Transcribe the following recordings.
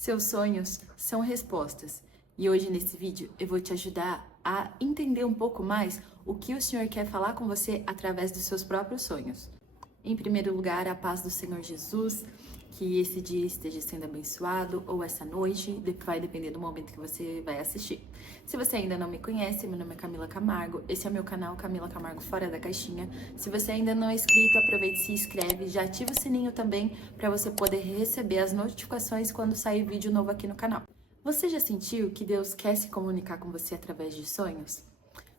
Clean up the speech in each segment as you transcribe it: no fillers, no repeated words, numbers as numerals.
Seus sonhos são respostas. E hoje nesse vídeo eu vou te ajudar a entender um pouco mais o que o Senhor quer falar com você através dos seus próprios sonhos. Em primeiro lugar, a paz do Senhor Jesus, que esse dia esteja sendo abençoado, ou essa noite, vai depender do momento que você vai assistir. Se você ainda não me conhece, meu nome é Camila Camargo, esse é o meu canal Camila Camargo Fora da Caixinha. Se você ainda não é inscrito, aproveite e se inscreve, já ativa o sininho também para você poder receber as notificações quando sair vídeo novo aqui no canal. Você já sentiu que Deus quer se comunicar com você através de sonhos?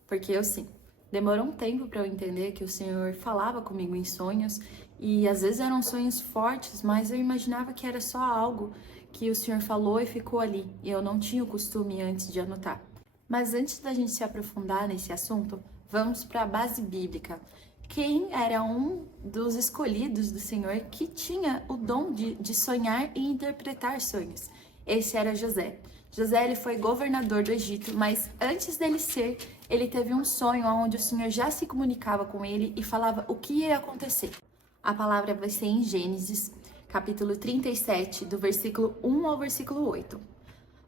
Porque eu sim. Demorou um tempo para eu entender que o Senhor falava comigo em sonhos e às vezes eram sonhos fortes, mas eu imaginava que era só algo que o Senhor falou e ficou ali e eu não tinha o costume antes de anotar. Mas antes da gente se aprofundar nesse assunto, vamos para a base bíblica. Quem era um dos escolhidos do Senhor que tinha o dom de sonhar e interpretar sonhos? Esse era José. José ele foi governador do Egito, mas antes dele ser, ele teve um sonho onde o Senhor já se comunicava com ele e falava o que ia acontecer. A palavra vai ser em Gênesis, capítulo 37, do versículo 1 ao versículo 8.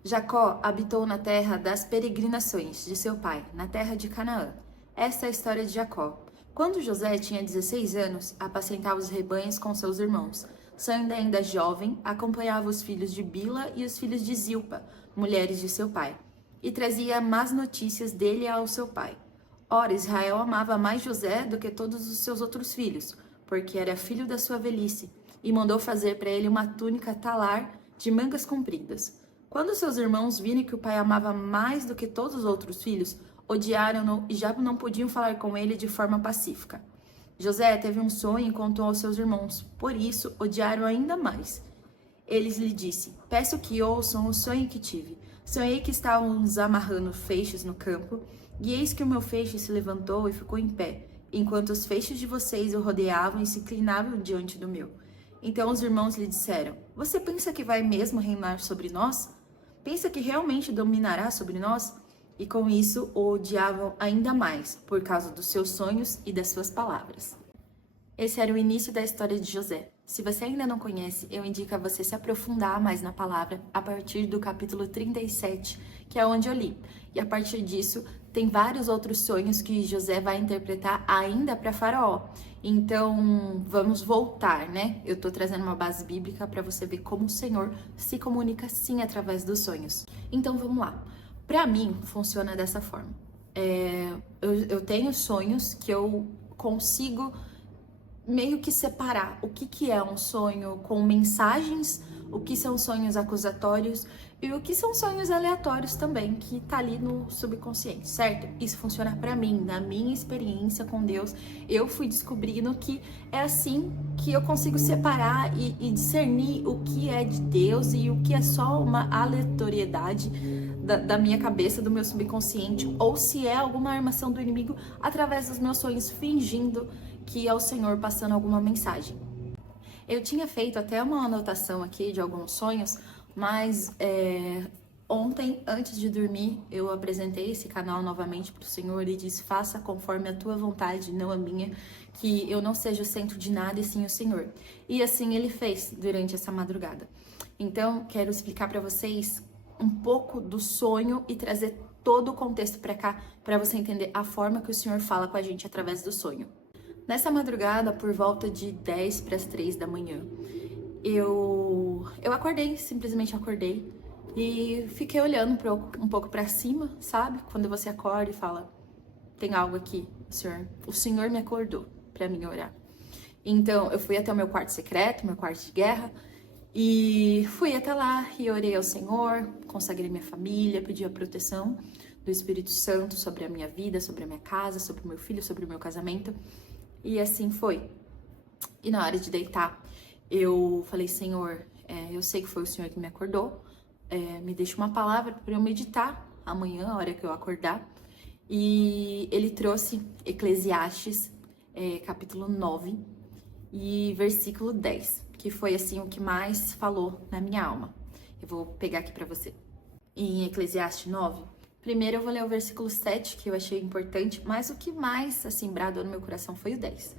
Jacó habitou na terra das peregrinações de seu pai, na terra de Canaã. Essa é a história de Jacó. Quando José tinha 16 anos, apacentava os rebanhos com seus irmãos. Sendo ainda jovem, acompanhava os filhos de Bila e os filhos de Zilpa, mulheres de seu pai, e trazia más notícias dele ao seu pai. Ora, Israel amava mais José do que todos os seus outros filhos, porque era filho da sua velhice, e mandou fazer para ele uma túnica talar de mangas compridas. Quando seus irmãos viram que o pai amava mais do que todos os outros filhos, odiaram-no e já não podiam falar com ele de forma pacífica. José teve um sonho e contou aos seus irmãos, por isso odiaram ainda mais. Eles lhe disse: peço que ouçam o sonho que tive. Sonhei que estávamos amarrando feixes no campo, e eis que o meu feixe se levantou e ficou em pé, enquanto os feixes de vocês o rodeavam e se inclinavam diante do meu. Então os irmãos lhe disseram: você pensa que vai mesmo reinar sobre nós? Pensa que realmente dominará sobre nós? E com isso o odiavam ainda mais, por causa dos seus sonhos e das suas palavras. Esse era o início da história de José. Se você ainda não conhece, eu indico a você se aprofundar mais na palavra a partir do capítulo 37, que é onde eu li. E a partir disso, tem vários outros sonhos que José vai interpretar ainda para Faraó. Então, vamos voltar, né? Eu tô trazendo uma base bíblica para você ver como o Senhor se comunica sim através dos sonhos. Então, vamos lá. Para mim, funciona dessa forma. Eu tenho sonhos que eu consigo meio que separar o que é um sonho com mensagens, o que são sonhos acusatórios e o que são sonhos aleatórios também, que tá ali no subconsciente, certo? Isso funciona para mim, na minha experiência com Deus, eu fui descobrindo que é assim que eu consigo separar e discernir o que é de Deus e o que é só uma aleatoriedade da minha cabeça, do meu subconsciente, ou se é alguma armação do inimigo através dos meus sonhos, fingindo que é o Senhor passando alguma mensagem. Eu tinha feito até uma anotação aqui de alguns sonhos, mas ontem, antes de dormir, eu apresentei esse canal novamente para o Senhor e disse: faça conforme a tua vontade, não a minha, que eu não seja o centro de nada e sim o Senhor. E assim ele fez durante essa madrugada. Então, quero explicar para vocês um pouco do sonho e trazer todo o contexto para cá, para você entender a forma que o Senhor fala com a gente através do sonho. Nessa madrugada, por volta de 10 para as 3 da manhã, eu acordei, simplesmente acordei e fiquei olhando um pouco para cima, sabe? Quando você acorda e fala: tem algo aqui, o Senhor me acordou para mim orar. Então, eu fui até o meu quarto secreto, meu quarto de guerra, e fui até lá e orei ao Senhor, consagrei minha família, pedi a proteção do Espírito Santo sobre a minha vida, sobre a minha casa, sobre o meu filho, sobre o meu casamento. E assim foi. E na hora de deitar, eu falei: Senhor, eu sei que foi o Senhor que me acordou, me deixa uma palavra para eu meditar amanhã, a hora que eu acordar. E ele trouxe Eclesiastes, capítulo 9 e versículo 10, que foi assim o que mais falou na minha alma. Eu vou pegar aqui para você. Em Eclesiastes 9, primeiro eu vou ler o versículo 7, que eu achei importante, mas o que mais, assim, bradou no meu coração foi o 10.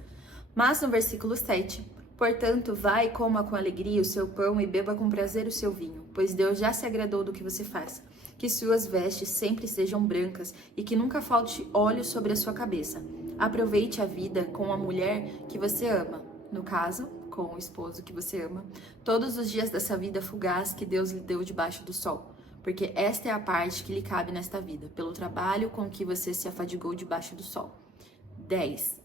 Mas no versículo 7, portanto, vai e coma com alegria o seu pão e beba com prazer o seu vinho. pois Deus já se agradou do que você faz. Que suas vestes sempre sejam brancas e que nunca falte óleo sobre a sua cabeça. Aproveite a vida com a mulher que você ama, no caso, com o esposo que você ama, todos os dias dessa vida fugaz que Deus lhe deu debaixo do sol, porque esta é a parte que lhe cabe nesta vida, pelo trabalho com que você se afadigou debaixo do sol. 10.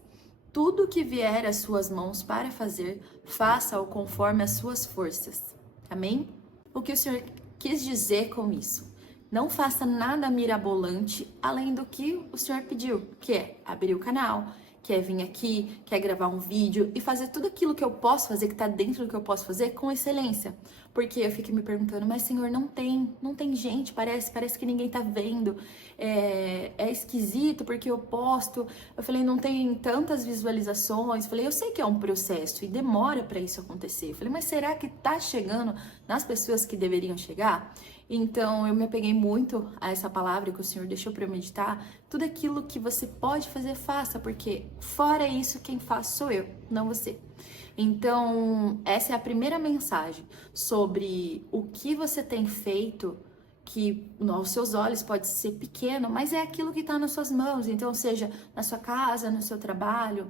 Tudo que vier às suas mãos para fazer, faça-o conforme as suas forças. Amém? O que o Senhor quis dizer com isso? Não faça nada mirabolante além do que o Senhor pediu, que é abrir o canal, que é vir aqui, que é gravar um vídeo e fazer tudo aquilo que eu posso fazer, que está dentro do que eu posso fazer, com excelência. Porque eu fiquei me perguntando, mas Senhor, não tem gente, parece que ninguém tá vendo, é esquisito porque eu posto. Eu falei, não tem tantas visualizações. Eu falei, eu sei que é um processo e demora para isso acontecer. Eu falei, mas será que tá chegando nas pessoas que deveriam chegar? Então, eu me apeguei muito a essa palavra que o Senhor deixou para eu meditar. Tudo aquilo que você pode fazer, faça, porque fora isso, quem faz sou eu, não você. Então, essa é a primeira mensagem sobre o que você tem feito, que aos seus olhos pode ser pequeno, mas é aquilo que está nas suas mãos. Então, seja na sua casa, no seu trabalho,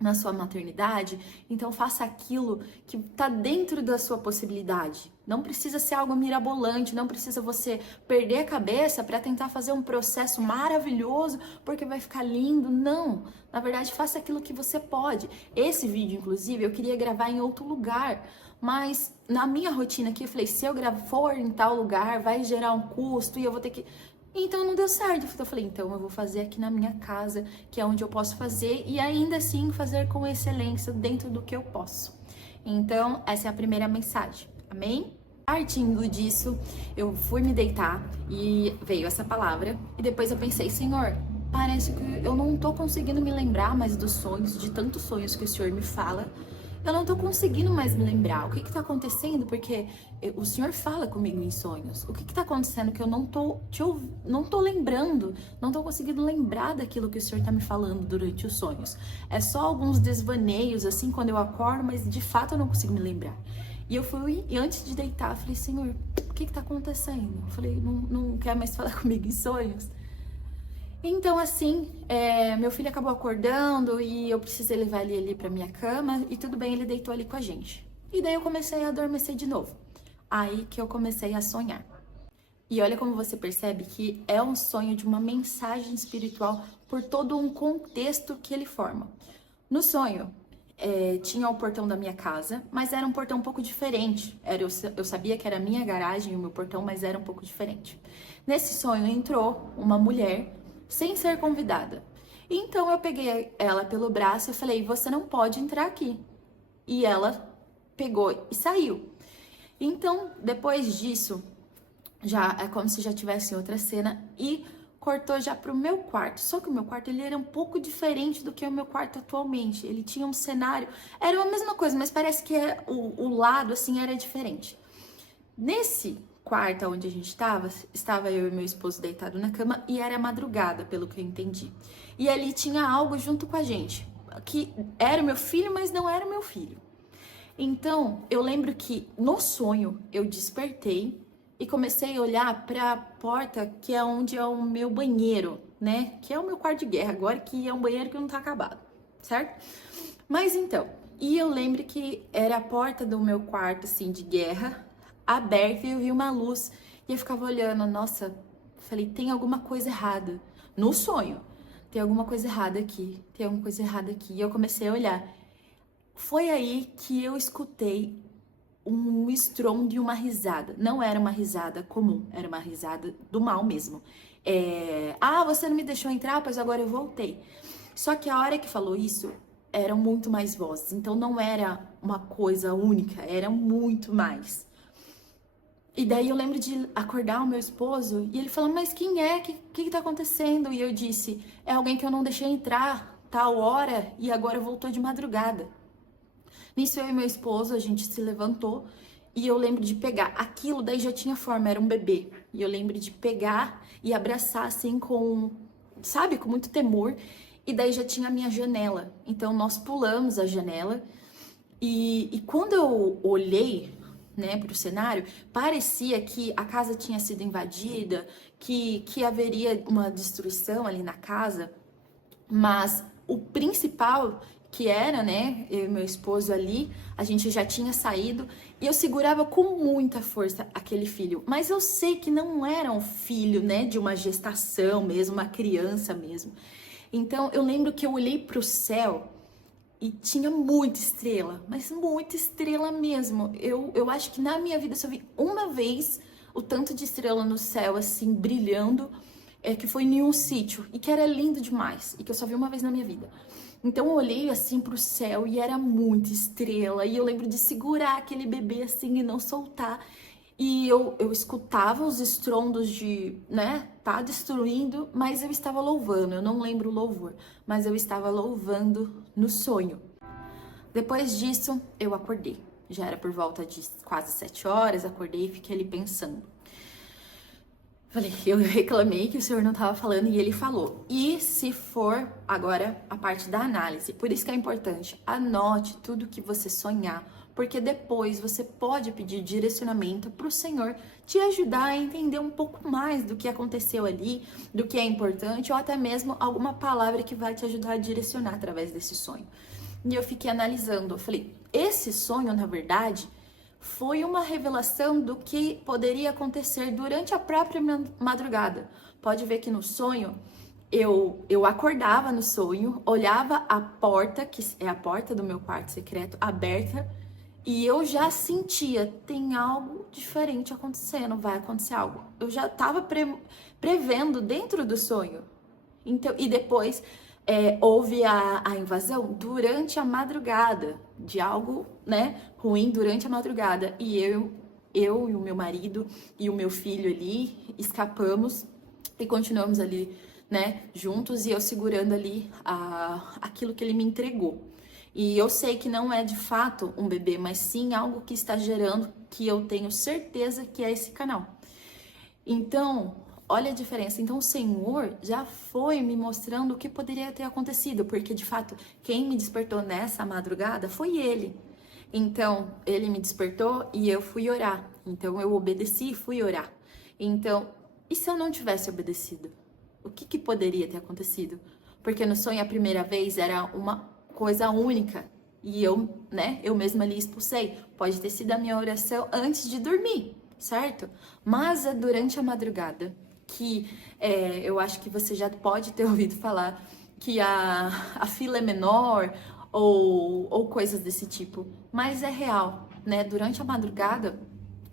na sua maternidade, então faça aquilo que está dentro da sua possibilidade. Não precisa ser algo mirabolante, não precisa você perder a cabeça para tentar fazer um processo maravilhoso porque vai ficar lindo. Não, na verdade faça aquilo que você pode. Esse vídeo, inclusive, eu queria gravar em outro lugar, mas na minha rotina aqui eu falei, se eu for em tal lugar, vai gerar um custo e eu vou ter que... Então não deu certo. Eu falei, então eu vou fazer aqui na minha casa, que é onde eu posso fazer e ainda assim fazer com excelência dentro do que eu posso. Então essa é a primeira mensagem, amém? Partindo disso, eu fui me deitar e veio essa palavra e depois eu pensei, Senhor, parece que eu não tô conseguindo me lembrar mais dos sonhos, de tantos sonhos que o Senhor me fala. Eu não tô conseguindo mais me lembrar. O que que tá acontecendo? Porque o Senhor fala comigo em sonhos. O que que tá acontecendo que eu não tô lembrando, não tô conseguindo lembrar daquilo que o Senhor tá me falando durante os sonhos. É só alguns desvaneios, assim, quando eu acordo, mas de fato eu não consigo me lembrar. E eu fui, e antes de deitar, eu falei, Senhor, o que que tá acontecendo? Eu falei, não quer mais falar comigo em sonhos? Então, assim, meu filho acabou acordando e eu precisei levar ele ali pra minha cama e tudo bem, ele deitou ali com a gente. E daí eu comecei a adormecer de novo. Aí que eu comecei a sonhar. E olha como você percebe que é um sonho de uma mensagem espiritual por todo um contexto que ele forma. No sonho, tinha o portão da minha casa, mas era um portão um pouco diferente. Eu sabia que era a minha garagem e o meu portão, mas era um pouco diferente. Nesse sonho entrou uma mulher sem ser convidada. Então eu peguei ela pelo braço e falei, você não pode entrar aqui. E ela pegou e saiu. Então, depois disso, já é como se já tivesse outra cena e cortou já pro meu quarto. Só que o meu quarto ele era um pouco diferente do que o meu quarto atualmente. Ele tinha um cenário, era a mesma coisa, mas parece que o lado assim era diferente. Nesse quarto onde a gente estava eu e meu esposo deitado na cama e era madrugada, pelo que eu entendi. E ali tinha algo junto com a gente, que era o meu filho, mas não era o meu filho. Então, eu lembro que no sonho eu despertei e comecei a olhar para a porta que é onde é o meu banheiro, né? Que é o meu quarto de guerra, agora que é um banheiro que não tá acabado, certo? Mas então, e eu lembro que era a porta do meu quarto, assim, de guerra, aberta e eu vi uma luz e eu ficava olhando, nossa, falei, tem alguma coisa errada. No sonho, tem alguma coisa errada aqui, tem alguma coisa errada aqui. E eu comecei a olhar. Foi aí que eu escutei um estrondo e uma risada. Não era uma risada comum, era uma risada do mal mesmo. Você não me deixou entrar, pois agora eu voltei. Só que a hora que falou isso, eram muito mais vozes. Então não era uma coisa única, era muito mais. E daí eu lembro de acordar o meu esposo e ele falou, mas quem é? O que tá acontecendo? E eu disse, é alguém que eu não deixei entrar tal hora e agora voltou de madrugada. Nisso eu e meu esposo, a gente se levantou e eu lembro de pegar. Aquilo daí já tinha forma, era um bebê. E eu lembro de pegar e abraçar assim com muito temor. E daí já tinha a minha janela. Então nós pulamos a janela e quando eu olhei né, para o cenário, parecia que a casa tinha sido invadida, que haveria uma destruição ali na casa, mas o principal, que era, né, eu e meu esposo ali, a gente já tinha saído e eu segurava com muita força aquele filho. Mas eu sei que não era um filho, né, de uma gestação mesmo, uma criança mesmo. Então eu lembro que eu olhei para o céu e tinha muita estrela, mas muita estrela mesmo. Eu acho que na minha vida eu só vi uma vez o tanto de estrela no céu, assim, brilhando, que foi em um sítio, e que era lindo demais, e que eu só vi uma vez na minha vida. Então eu olhei assim pro céu e era muita estrela, e eu lembro de segurar aquele bebê assim e não soltar. E eu escutava os estrondos de, né, tá destruindo, mas eu estava louvando. Eu não lembro o louvor, mas eu estava louvando no sonho. Depois disso, eu acordei. Já era por volta de quase 7 horas, acordei e fiquei ali pensando. Falei, eu reclamei que o senhor não estava falando e ele falou. E se for agora a parte da análise, por isso que é importante, anote tudo que você sonhar, porque depois você pode pedir direcionamento para o Senhor te ajudar a entender um pouco mais do que aconteceu ali, do que é importante, ou até mesmo alguma palavra que vai te ajudar a direcionar através desse sonho. E eu fiquei analisando, eu falei, esse sonho, na verdade, foi uma revelação do que poderia acontecer durante a própria madrugada. Pode ver que no sonho, eu acordava no sonho, olhava a porta, que é a porta do meu quarto secreto, aberta, e eu já sentia, tem algo diferente acontecendo, vai acontecer algo. Eu já estava prevendo dentro do sonho. Então, e depois houve a invasão durante a madrugada, de algo, né, ruim durante a madrugada. E eu e o meu marido e o meu filho ali escapamos e continuamos ali, né, juntos, e eu segurando ali aquilo que ele me entregou. E eu sei que não é de fato um bebê, mas sim algo que está gerando, que eu tenho certeza que é esse canal. Então, olha a diferença. Então, o Senhor já foi me mostrando o que poderia ter acontecido, porque de fato, quem me despertou nessa madrugada foi Ele. Então, Ele me despertou e eu fui orar. Então, eu obedeci e fui orar. Então, e se eu não tivesse obedecido? O que poderia ter acontecido? Porque no sonho, a primeira vez, era uma coisa única. E eu, né, eu mesma ali expulsei. Pode ter sido a minha oração antes de dormir, certo? Mas é durante a madrugada que eu acho que você já pode ter ouvido falar que a fila é menor ou coisas desse tipo. Mas é real, né? Durante a madrugada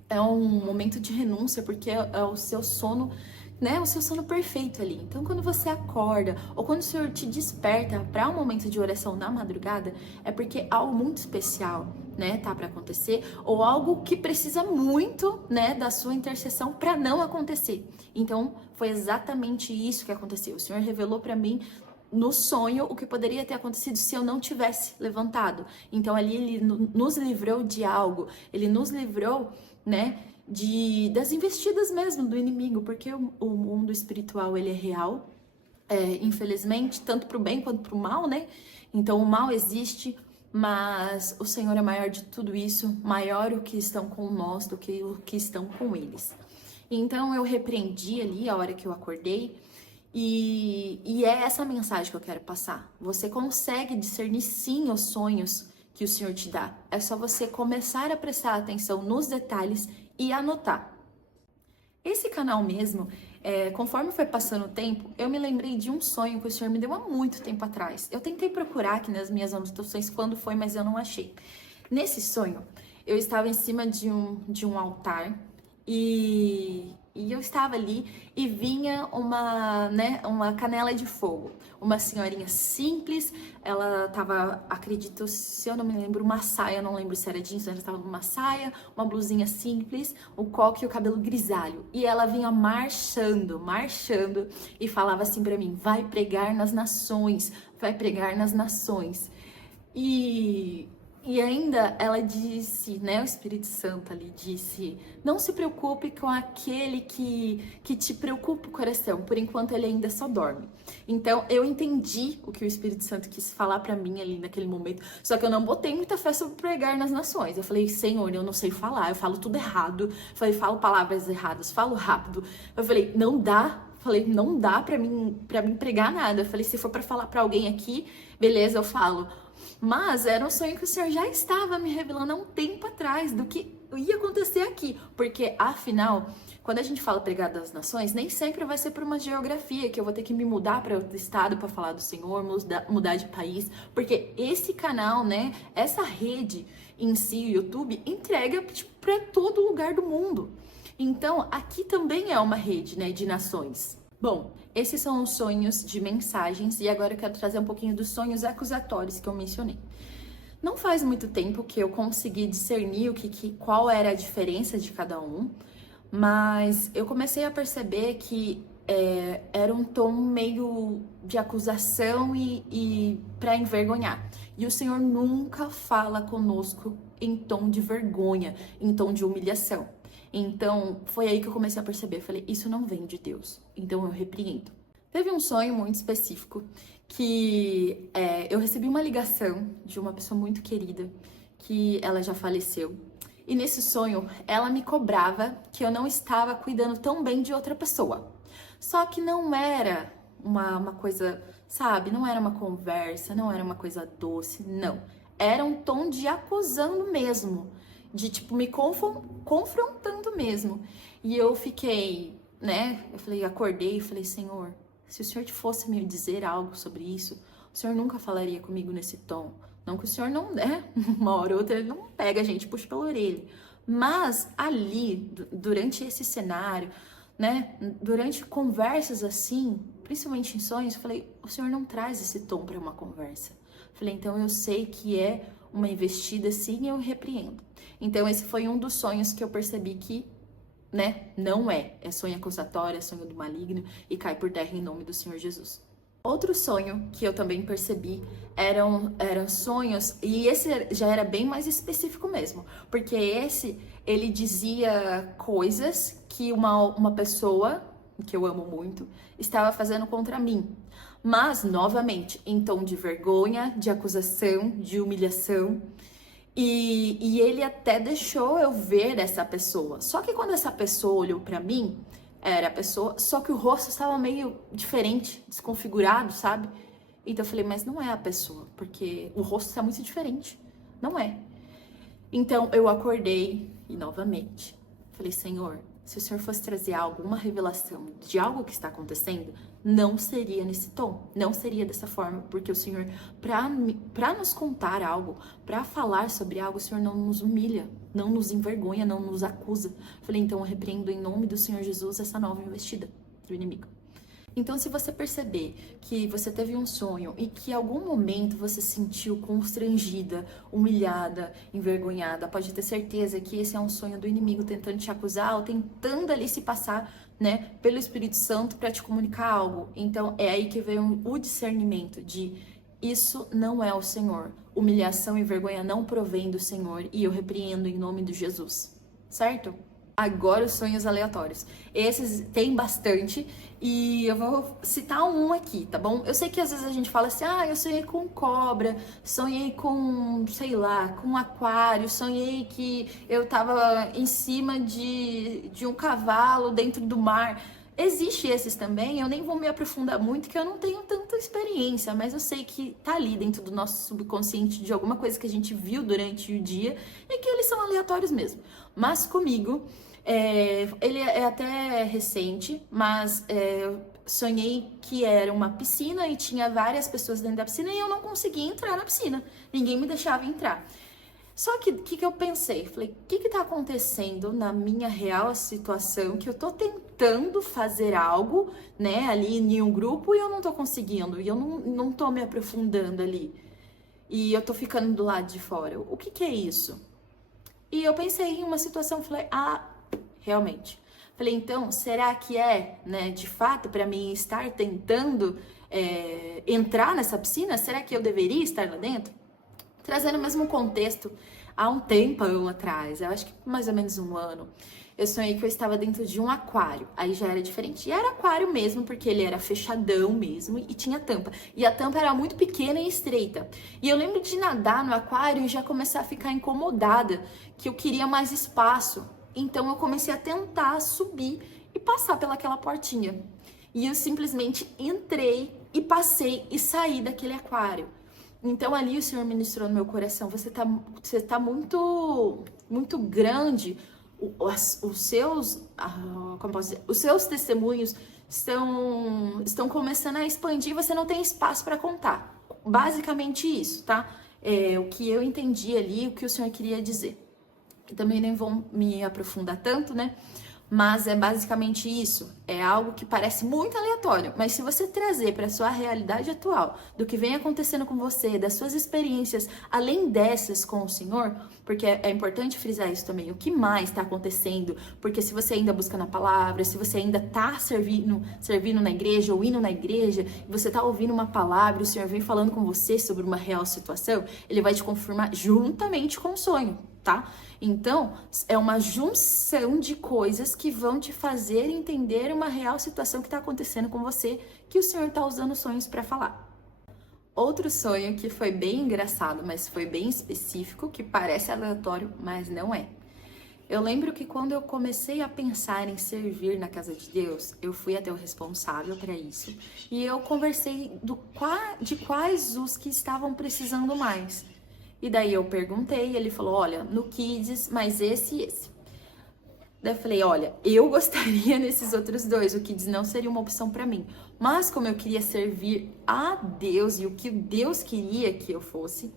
é um momento de renúncia, porque é o seu sono, né, o seu sono perfeito ali. Então, quando você acorda ou quando o Senhor te desperta para um momento de oração na madrugada, é porque algo muito especial, né, tá para acontecer, ou algo que precisa muito, né, da sua intercessão para não acontecer. Então, foi exatamente isso que aconteceu. O Senhor revelou para mim no sonho o que poderia ter acontecido se eu não tivesse levantado. Então, ali ele nos livrou de algo. Ele nos livrou, né, das investidas mesmo do inimigo, porque o mundo espiritual, ele é real, infelizmente, tanto pro bem quanto pro mal, né? Então o mal existe, mas o Senhor é maior de tudo isso, maior o que estão com nós do que o que estão com eles. Então eu repreendi ali a hora que eu acordei, e é essa mensagem que eu quero passar. Você consegue discernir sim os sonhos que o Senhor te dá. É só você começar a prestar atenção nos detalhes e anotar. Esse canal mesmo, conforme foi passando o tempo, eu me lembrei de um sonho que o Senhor me deu há muito tempo atrás. Eu tentei procurar aqui nas minhas anotações quando foi, mas eu não achei. Nesse sonho, eu estava em cima de um altar e eu estava ali e vinha uma canela de fogo. Uma senhorinha simples, ela tava, acredito, se eu não me lembro, uma saia, não lembro se era jeans, ela estava numa saia, uma blusinha simples, o coque e o cabelo grisalho. E ela vinha marchando e falava assim pra mim, vai pregar nas nações, vai pregar nas nações. E E ainda ela disse, né, o Espírito Santo ali disse, não se preocupe com aquele que te preocupa o coração, por enquanto ele ainda só dorme. Então eu entendi o que o Espírito Santo quis falar pra mim ali naquele momento, só que eu não botei muita fé sobre pregar nas nações. Eu falei, Senhor, eu não sei falar, eu falo tudo errado, eu falei, falo palavras erradas, falo rápido. Eu falei, não dá. Falei, não dá pra mim pregar nada. Eu falei, se for pra falar pra alguém aqui, beleza, eu falo. Mas era um sonho que o Senhor já estava me revelando há um tempo atrás do que ia acontecer aqui. Porque, afinal, quando a gente fala pregar das nações, nem sempre vai ser por uma geografia, que eu vou ter que me mudar para outro estado para falar do Senhor, mudar de país. Porque esse canal, né, essa rede em si, o YouTube, entrega para todo lugar do mundo. Então, aqui também é uma rede, né, de nações. Bom, esses são os sonhos de mensagens e agora eu quero trazer um pouquinho dos sonhos acusatórios que eu mencionei. Não faz muito tempo que eu consegui discernir qual era a diferença de cada um, mas eu comecei a perceber que era um tom meio de acusação e para envergonhar. E o Senhor nunca fala conosco em tom de vergonha, em tom de humilhação. Então, foi aí que eu comecei a perceber. Falei, isso não vem de Deus. Então, eu repreendo. Teve um sonho muito específico que eu recebi uma ligação de uma pessoa muito querida, que ela já faleceu. E nesse sonho, ela me cobrava que eu não estava cuidando tão bem de outra pessoa. Só que não era uma coisa, sabe? Não era uma conversa, não era uma coisa doce, não. Era um tom de acusando mesmo. De, tipo, me confrontando mesmo. E eu fiquei, né? Eu falei, acordei e falei, Senhor, se o Senhor fosse me dizer algo sobre isso, o Senhor nunca falaria comigo nesse tom. Não que o Senhor não, né? Uma hora ou outra ele não pega a gente, puxa pela orelha. Mas ali, durante esse cenário, né? Durante conversas assim, principalmente em sonhos, eu falei, o Senhor não traz esse tom para uma conversa. Eu falei, então eu sei que é uma investida sim e eu repreendo. Então, esse foi um dos sonhos que eu percebi que, né, não é sonho acusatório, é sonho do maligno e cai por terra em nome do Senhor Jesus. Outro sonho que eu também percebi eram sonhos, e esse já era bem mais específico mesmo, porque ele dizia coisas que uma pessoa, que eu amo muito, estava fazendo contra mim. Mas, novamente, em tom de vergonha, de acusação, de humilhação. E ele até deixou eu ver essa pessoa. Só que quando essa pessoa olhou pra mim, era a pessoa, só que o rosto estava meio diferente, desconfigurado, sabe? Então eu falei, mas não é a pessoa, porque o rosto está muito diferente. Não é. Então eu acordei e novamente falei, Senhor, se o Senhor fosse trazer alguma revelação de algo que está acontecendo, não seria nesse tom, não seria dessa forma, porque o Senhor, para nos contar algo, para falar sobre algo, o Senhor não nos humilha, não nos envergonha, não nos acusa. Falei, então eu repreendo em nome do Senhor Jesus essa nova investida do inimigo. Então, se você perceber que você teve um sonho e que em algum momento você se sentiu constrangida, humilhada, envergonhada, pode ter certeza que esse é um sonho do inimigo tentando te acusar ou tentando ali se passar, né, pelo Espírito Santo para te comunicar algo. Então, é aí que vem o discernimento de isso não é o Senhor. Humilhação e vergonha não provém do Senhor e eu repreendo em nome de Jesus, certo? Agora os sonhos aleatórios. Esses tem bastante e eu vou citar um aqui, tá bom? Eu sei que às vezes a gente fala assim, eu sonhei com cobra, sonhei com, sei lá, com um aquário, sonhei que eu tava em cima de um cavalo dentro do mar. Existe esses também, eu nem vou me aprofundar muito, que eu não tenho tanta experiência, mas eu sei que tá ali dentro do nosso subconsciente de alguma coisa que a gente viu durante o dia e que eles são aleatórios mesmo. Mas comigo, ele é até recente, mas eu sonhei que era uma piscina e tinha várias pessoas dentro da piscina e eu não conseguia entrar na piscina, ninguém me deixava entrar. Só que o que eu pensei? Falei, o que tá acontecendo na minha real situação que eu tô tentando fazer algo, né, ali em um grupo e eu não tô conseguindo, e eu não tô me aprofundando ali. E eu tô ficando do lado de fora. O que é isso? E eu pensei em uma situação, falei, realmente. Falei, então, será que né, de fato, para mim estar tentando entrar nessa piscina? Será que eu deveria estar lá dentro? Trazendo o mesmo contexto, há um tempão atrás, eu acho que mais ou menos um ano, eu sonhei que eu estava dentro de um aquário. Aí já era diferente. E era aquário mesmo, porque ele era fechadão mesmo e tinha tampa. E a tampa era muito pequena e estreita. E eu lembro de nadar no aquário e já começar a ficar incomodada, que eu queria mais espaço. Então eu comecei a tentar subir e passar pelaquela portinha. E eu simplesmente entrei e passei e saí daquele aquário. Então ali o Senhor ministrou no meu coração, você tá muito grande, os seus, como posso dizer, os seus testemunhos estão começando a expandir, você não tem espaço para contar. Basicamente isso, tá? É o que eu entendi ali, o que o Senhor queria dizer. Eu também nem vou me aprofundar tanto, né? Mas é basicamente isso. É algo que parece muito aleatório, mas se você trazer para sua realidade atual, do que vem acontecendo com você, das suas experiências, além dessas com o Senhor, porque é importante frisar isso também, o que mais está acontecendo, porque se você ainda busca na palavra, se você ainda está servindo na igreja ou indo na igreja, e você está ouvindo uma palavra, o Senhor vem falando com você sobre uma real situação, Ele vai te confirmar juntamente com o sonho, tá? Então, é uma junção de coisas que vão te fazer entender uma real situação que está acontecendo com você, que o Senhor está usando sonhos para falar. Outro sonho que foi bem engraçado, mas foi bem específico, que parece aleatório, mas não é. Eu lembro que quando eu comecei a pensar em servir na casa de Deus, eu fui até o responsável para isso e eu conversei de quais os que estavam precisando mais. E daí eu perguntei, ele falou, olha, no Kids, mas esse e esse. Daí eu falei, olha, eu gostaria nesses outros dois, o Kids não seria uma opção pra mim. Mas como eu queria servir a Deus e o que Deus queria que eu fosse,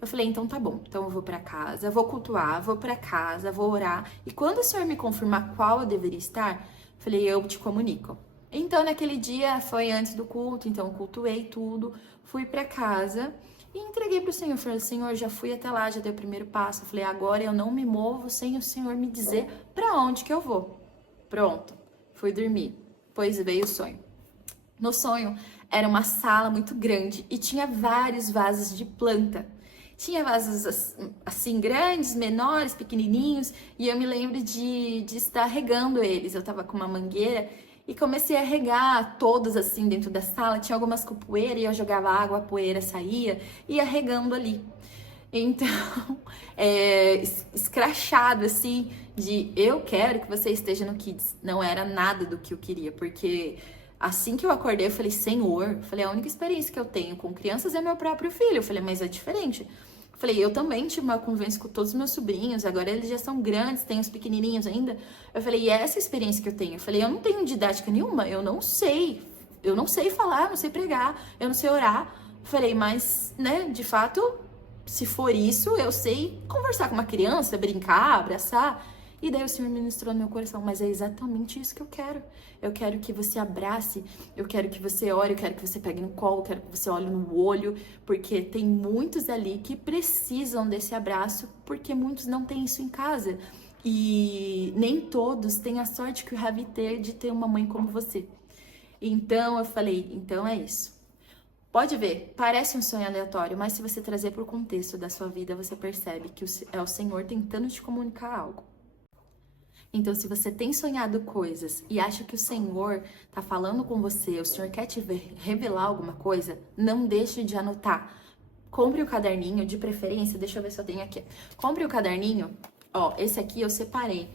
eu falei, então tá bom, então eu vou pra casa, vou cultuar, vou pra casa, vou orar. E quando o Senhor me confirmar qual eu deveria estar, eu falei, eu te comunico. Então naquele dia foi antes do culto, então eu cultuei tudo, fui pra casa e entreguei para o Senhor. Falei, Senhor, já fui até lá, já dei o primeiro passo. Eu falei, agora eu não me movo sem o Senhor me dizer para onde que eu vou. Pronto, fui dormir. Pois veio o sonho. No sonho, era uma sala muito grande e tinha vários vasos de planta. Tinha vasos assim, grandes, menores, pequenininhos. E eu me lembro de estar regando eles. Eu tava com uma mangueira e comecei a regar todos assim dentro da sala. Tinha algumas com poeira e eu jogava água, a poeira saía e ia regando ali. Então, escrachado assim, de eu quero que você esteja no Kids. Não era nada do que eu queria, porque assim que eu acordei, eu falei, Senhor, a única experiência que eu tenho com crianças é meu próprio filho. Eu falei, mas é diferente. Falei, eu também tive uma convivência com todos os meus sobrinhos, agora eles já são grandes, tem os pequenininhos ainda. Eu falei, e é essa experiência que eu tenho? Eu falei, eu não tenho didática nenhuma, eu não sei falar, eu não sei pregar, eu não sei orar. Eu falei, mas, né, de fato, se for isso, eu sei conversar com uma criança, brincar, abraçar. E daí o Senhor ministrou no meu coração, mas é exatamente isso que eu quero. Eu quero que você abrace, eu quero que você ore, eu quero que você pegue no colo, eu quero que você olhe no olho, porque tem muitos ali que precisam desse abraço, porque muitos não têm isso em casa. E nem todos têm a sorte que o Ravi ter de ter uma mãe como você. Então eu falei, então é isso. Pode ver, parece um sonho aleatório, mas se você trazer para o contexto da sua vida, você percebe que é o Senhor tentando te comunicar algo. Então, se você tem sonhado coisas e acha que o Senhor tá falando com você, o Senhor quer te revelar alguma coisa, não deixe de anotar. Compre o caderninho, de preferência, deixa eu ver se eu tenho aqui. Compre o caderninho, ó, esse aqui eu separei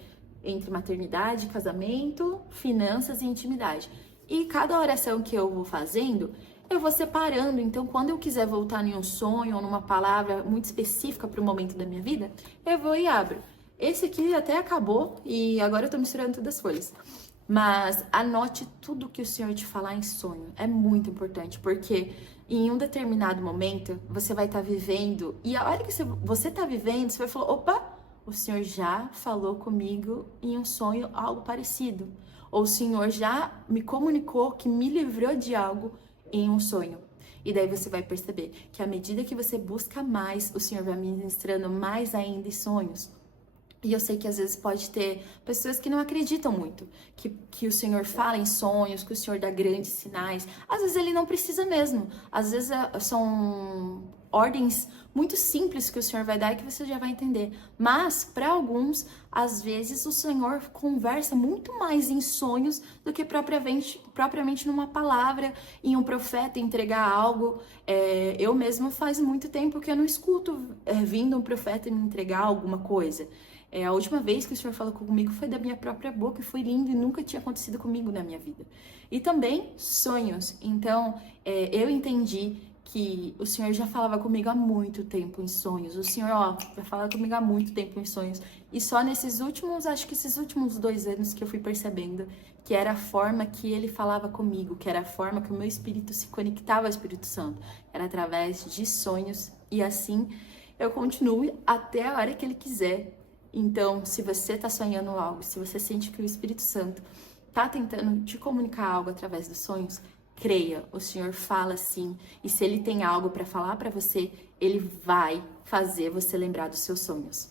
entre maternidade, casamento, finanças e intimidade. E cada oração que eu vou fazendo, eu vou separando. Então, quando eu quiser voltar em um sonho ou numa palavra muito específica para o momento da minha vida, eu vou e abro. Esse aqui até acabou e agora eu tô misturando todas as folhas. Mas anote tudo que o Senhor te falar em sonho. É muito importante, porque em um determinado momento você vai estar vivendo, e a hora que você tá vivendo, você vai falar, opa, o Senhor já falou comigo em um sonho algo parecido. Ou o Senhor já me comunicou que me livrou de algo em um sonho. E daí você vai perceber que à medida que você busca mais, o Senhor vai ministrando mais ainda em sonhos. E eu sei que às vezes pode ter pessoas que não acreditam muito, que o Senhor fala em sonhos, que o Senhor dá grandes sinais. Às vezes ele não precisa mesmo. Às vezes são ordens muito simples que o Senhor vai dar e que você já vai entender. Mas, para alguns, às vezes o Senhor conversa muito mais em sonhos do que propriamente numa palavra, em um profeta entregar algo. Eu mesma faz muito tempo que eu não escuto vindo um profeta me entregar alguma coisa. A última vez que o Senhor falou comigo foi da minha própria boca e foi lindo e nunca tinha acontecido comigo na minha vida. E também sonhos. Então, eu entendi que o Senhor já falava comigo há muito tempo em sonhos. O Senhor, já falava comigo há muito tempo em sonhos. E só nesses últimos, acho que esses últimos 2 anos que eu fui percebendo que era a forma que Ele falava comigo, que era a forma que o meu espírito se conectava ao Espírito Santo. Era através de sonhos. E assim, eu continuo até a hora que Ele quiser. Então, se você está sonhando algo, se você sente que o Espírito Santo está tentando te comunicar algo através dos sonhos, creia, o Senhor fala sim. E se Ele tem algo para falar para você, Ele vai fazer você lembrar dos seus sonhos.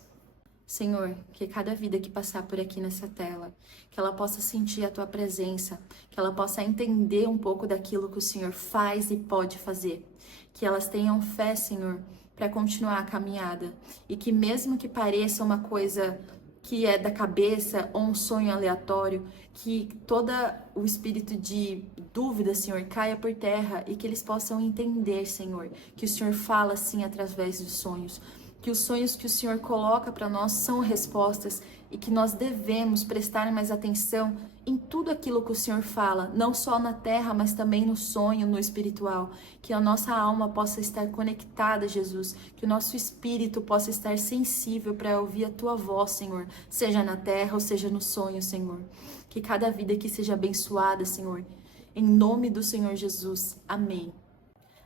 Senhor, que cada vida que passar por aqui nessa tela, que ela possa sentir a Tua presença, que ela possa entender um pouco daquilo que o Senhor faz e pode fazer. Que elas tenham fé, Senhor, para continuar a caminhada. E que mesmo que pareça uma coisa que é da cabeça ou um sonho aleatório, que todo o espírito de dúvida, Senhor, caia por terra e que eles possam entender, Senhor, que o Senhor fala assim através dos sonhos. Que os sonhos que o Senhor coloca para nós são respostas e que nós devemos prestar mais atenção em tudo aquilo que o Senhor fala, não só na terra, mas também no sonho, no espiritual. Que a nossa alma possa estar conectada, Jesus, que o nosso espírito possa estar sensível para ouvir a Tua voz, Senhor, seja na terra ou seja no sonho, Senhor. Que cada vida aqui seja abençoada, Senhor, em nome do Senhor Jesus. Amém.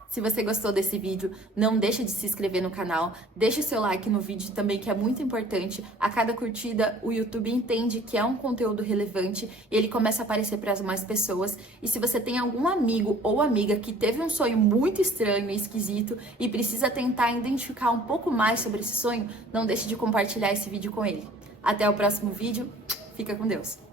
Se você gostou desse vídeo, não deixa de se inscrever no canal, deixa o seu like no vídeo também, que é muito importante. A cada curtida, o YouTube entende que é um conteúdo relevante e ele começa a aparecer para as mais pessoas. E se você tem algum amigo ou amiga que teve um sonho muito estranho e esquisito e precisa tentar identificar um pouco mais sobre esse sonho, não deixe de compartilhar esse vídeo com ele. Até o próximo vídeo, fica com Deus!